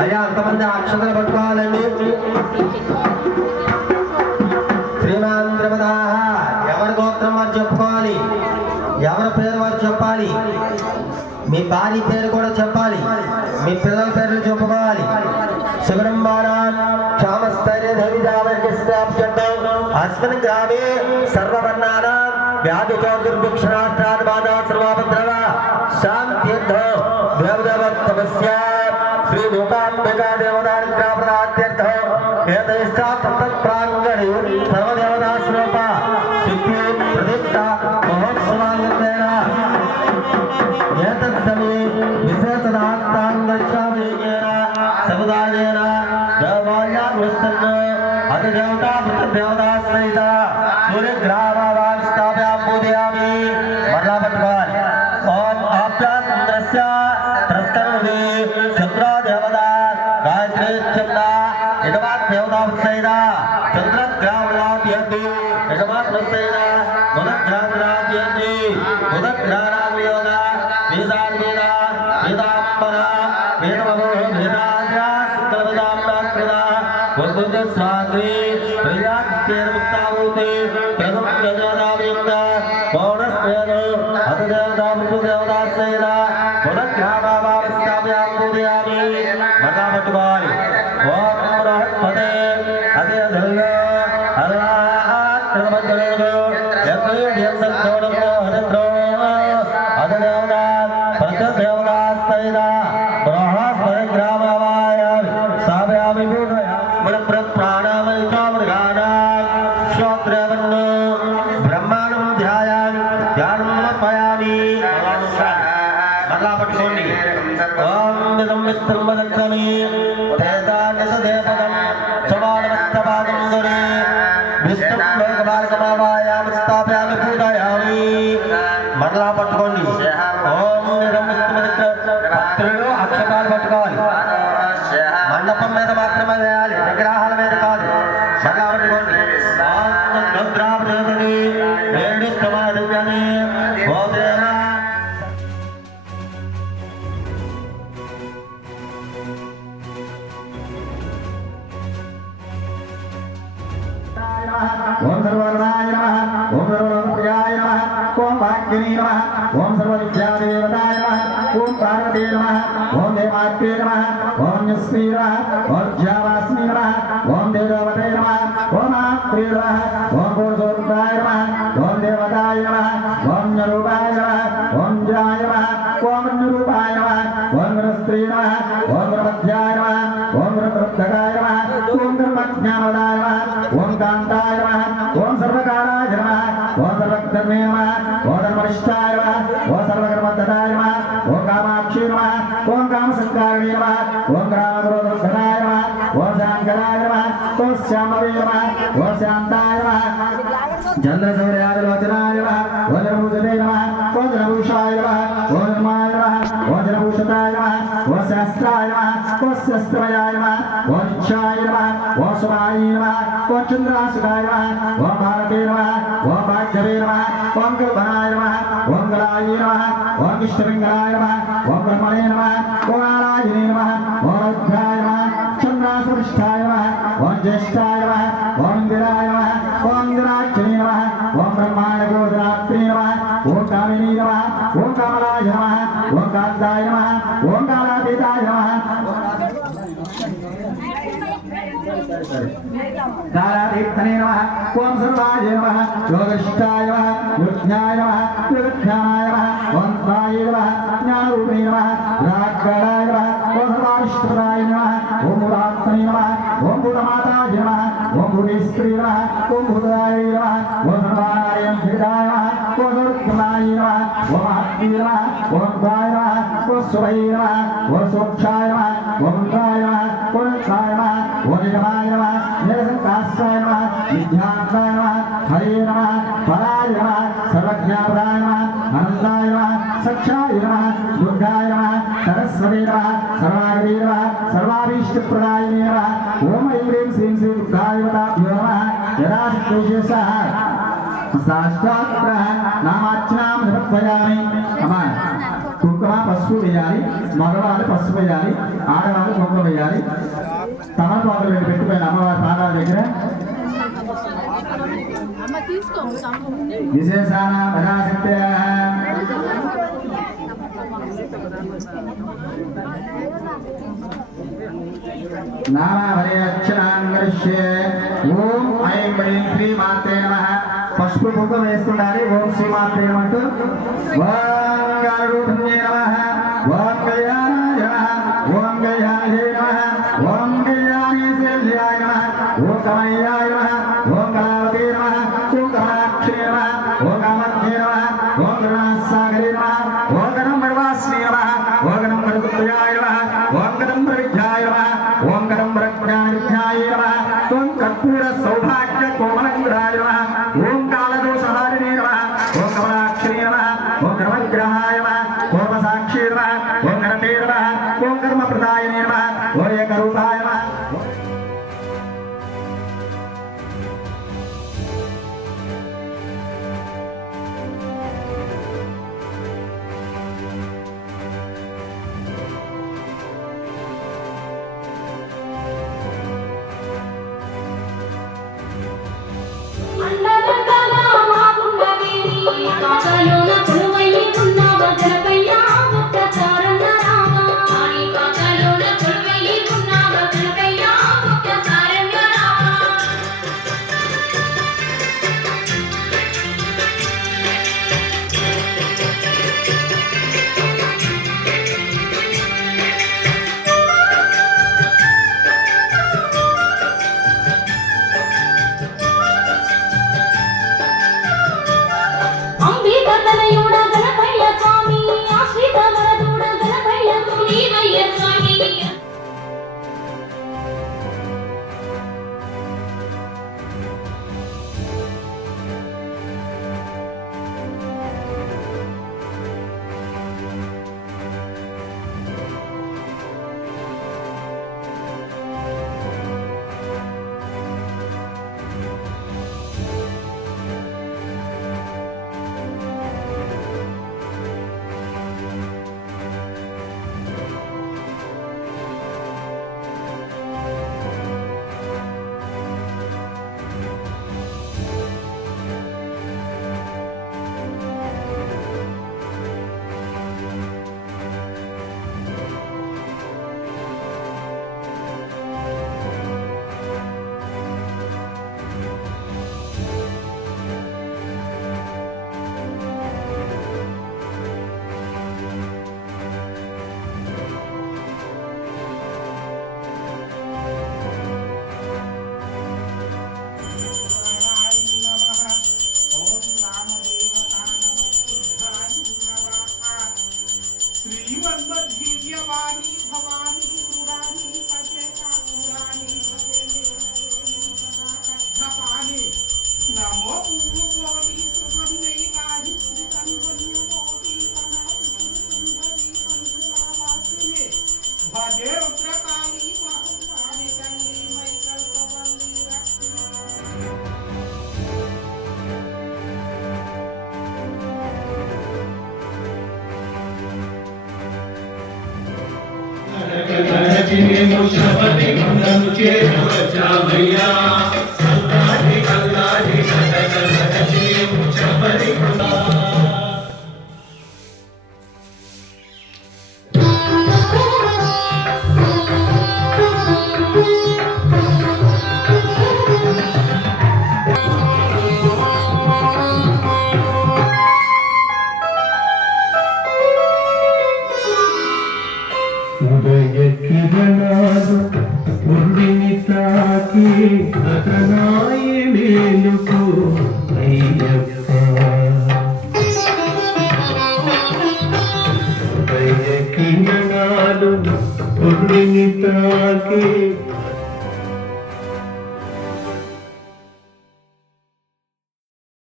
అయ్యా అంతమంది అక్షతలు పట్టుకోవాలండి. శ్రీమాంధ్రమదాహ ఎవరి గోత్రం వారు చెప్పుకోవాలి, ఎవరి పేరు వారు చెప్పాలి, మీ భార్య పేరు కూడా చెప్పాలి, మీ పిల్లల పేర్లు చెప్పుకోవాలి. अस्मिन् ग्रामे सर्ववर्णानां व्याधिचौर्दुर्भिक्षणाष्टादिबाधा सर्वापद्रव शान्त्यर्थो देवदेवत्वस्य श्री लोकाम्बिका देवतानुग्रहप्रदात्यर्थो एतैश्च तत्तत्प्राङ्गणे सर्वदेवता स्वरूपा सिद्धि प्रतिष्ठा महोत्सवाङ्गेन एतत्समये विशेषदात्ताङ्गच्छावेगेन समुदायेन देवालयानुष्ठन् अधिदेवता देवता सहित सूर्यग्रहान् स्थापयामि पूजयामि मरला पट्टवाल ओम आप्यान्द्रस्य प्रस्तरवे चंद्र देवता गायत्री चंद्र यजमान देवता सहित चंद्र ग्रहान् यजमान सहित मुदक ग्रहान् मुदक ग्रहान् योग वेदान वेदा वेदांबरा वेदमनो वेदाद्या सिद्धवेदांबरा वंदे स्वाति मुक्तावते प्रथम प्रजादाविंद पौरस्तेन अधिदेवता मृत्युदेवता सेना पुनग्रहाभावस्थाभ्यां पूजयामि मकामटवारि ओम बृहस्पते अदेधल्य अल्लाहत्तमद्रेव यत्रेयसत्सोडो हरिद्रो अधिदेवता प्रत्यदेवता सेना बृहस्पति ग्रामवाय साभयामि पूजयामि प्राणामय कामृगाना ब्रह्मांडं ध्यायामि ध्यानं समर्पयामि मरला पट्टुकोंडि ओम निदं मित्रं वदक्षमि तेतानिसदेपदं समानमत्तपादं गुरे विष्णुं लोकमार्गमावायां स्थापयामि पूजयामि मरला पट्टुकोंडि ओम निदं मित्रं పత్రులు అక్షరాలు పట్టుకోవాలి. మండపం మీద మాత్రమే వేయాలి, విగ్రహాల మీద కాదు. మరలా పట్టుకోండి. ओम सर्ववर्णाय नमः ओम सर्वलोकप्रियाय नमः ओम भाग्यनी नमः ओम सर्वविद्यादेवताय नमः ओम पार्वती नमः ओम देवात्रे नमः ओम यस्वी नमः ओम ज्यावास्मी नमः ओम देववते नमः ओम आत्रे नमः ओम पुरुषोत्ताय नमः ओम देवताय नमः ओम नरूपाय नमः ओम ज्याय नमः ओम निरूपाय नमः ओम गणस्त्री नमः ओम गणमध्याय नमः ओम गणप्रद्धकाय नमः ओम गणमज्ञानदाय नमः ओम कांताय नमः ओम सर्वकाराय नमः ओम सर्वधर्मे नमः ओम धर्मनिष्ठाय नमः ओम सर्वकर्मदाय नमः ओम कामाक्षी नमः ओम कामसंकारिणे नमः ओम ग्रामगुरुधराय नमः ओम शांकराय नमः ओम श्यामवे नमः ओम शांताय नमः चंद्रसूर्यादिलोचनाय नमः ओम जनभूषणे नमः ओम जनभूषाय नमः ओम निर्माय नमः ओम जनभूषताय नमः ओम शास्त्राय नमः ओम शस्त्रमयाय नमः ओम इच्छाय नमः ओम सुमाय नमः ओम चंद्रासुताय नमः ओम भारते नमः ओम भाग्यवे नमः ओम गल्भनाय नमः ओम गलाय नमः ओम कृष्णपिंगलाय नमः ओम ब्रह्मणे नमः ओम आरायणे नमः ओम रुद्राय नमः चंद्रासुष्ठाय नमः ओम ज्येष्ठाय नमः ओम इंदिराय नमः ओम इंदिराक्षणे नमः ओम ब्रह्मांडगोचरात्रे नमः ओम कामिनी नमः ओम कामलाय नमः ओम कांताय नमः ओम कालातीताय नमः कालातीतने नमः ओम सर्वाय नमः योगनिष्ठाय नमः युज्ञाय नमः योगख्यानाय नमः ओम स्वाय नमः ज्ञानरूपिणे नमः रागणाय नमः ओम सर्वारिष्टप्रदाय नमः ओम भूतात्मने नमः ओम भूतमाताय नमः ओम भूतेश्वरी नमः ओम भूताय नमः ओम सर्वानारायण हृदाय नमः ओम दुर्गमाय नमः ओम महत्ते नमः ओम द्वाय नमः ओम सुभै नमः ओम सोक्षाय नमः ओम द्वाय नमः ओम साय नमः ओम निजमाय नमः निरसंकाशाय नमः विद्यात्माय नमः हरे नमः पराय नमः सर्वज्ञापदाय नमः आनन्दाय नमः सक्षाय नमः दुर्गाय नमः सरस्वती नमः सर्वागते नमः सर्वाभीष्टप्रदायिने नमः ओम ऐं ह्रीं श्रीं श्री दुर्गाय देवताभ्यो नमः यदा शक्तिविशेषः साष्टात्तरः नामार्चनां समर्पयामि। కుంకుమ పసుపు వేయాలి. మగవాళ్ళు పసుపు వేయాలి, ఆడవాళ్ళు కుంకుమ వేయాలి. తమలపాకులు పెట్టిపోయిన అమ్మవారి పాదాల దగ్గర విశేషాన పరాశక్తి నామవరేక్షణాంగరిష్యే. ఓం ఐం హ్రీం శ్రీ మాత్రే నమః. పసుపు కుంకుమ వేస్తుండాలి. ఓం శ్రీ మాత్రే నమంటూ ఓం గరుడధ్వజే నమః. ఓం కళ్యాణాయ నమః. ఓం కళ్యాణే నమః. ఓం కళ్యాణే శల్యాయ నమః. ఓం కమయ్యాయ నమః. ఓం కళావతే నమః. ఓం కమలాక్షే నమః. ఓం కామధ్యే నమః. ఓం కరుణాసాగరే నమః. ఓం గణం వరవాస్నే నమః. ఓం గణం వరదుర్యాయ నమః. ఓం గణం వరవిద్యాయ నమః. ఓం గణం వరజ్ఞానవిద్యాయ నమః. ఓం కర్పూర సౌభాగ్య కోమలంగ్రాయ నమః. ఓం కాలదోషహారిణే నమః. ఓం కమలాక్షే నమః. ఓం కర్మగ్రహాయ నమః. ఓం సాక్షి నమః. ఓం గణపే నమః. ఓం కర్మప్రదాయనే నమః. ఓం ఏకరూపాయ నమః. తాకి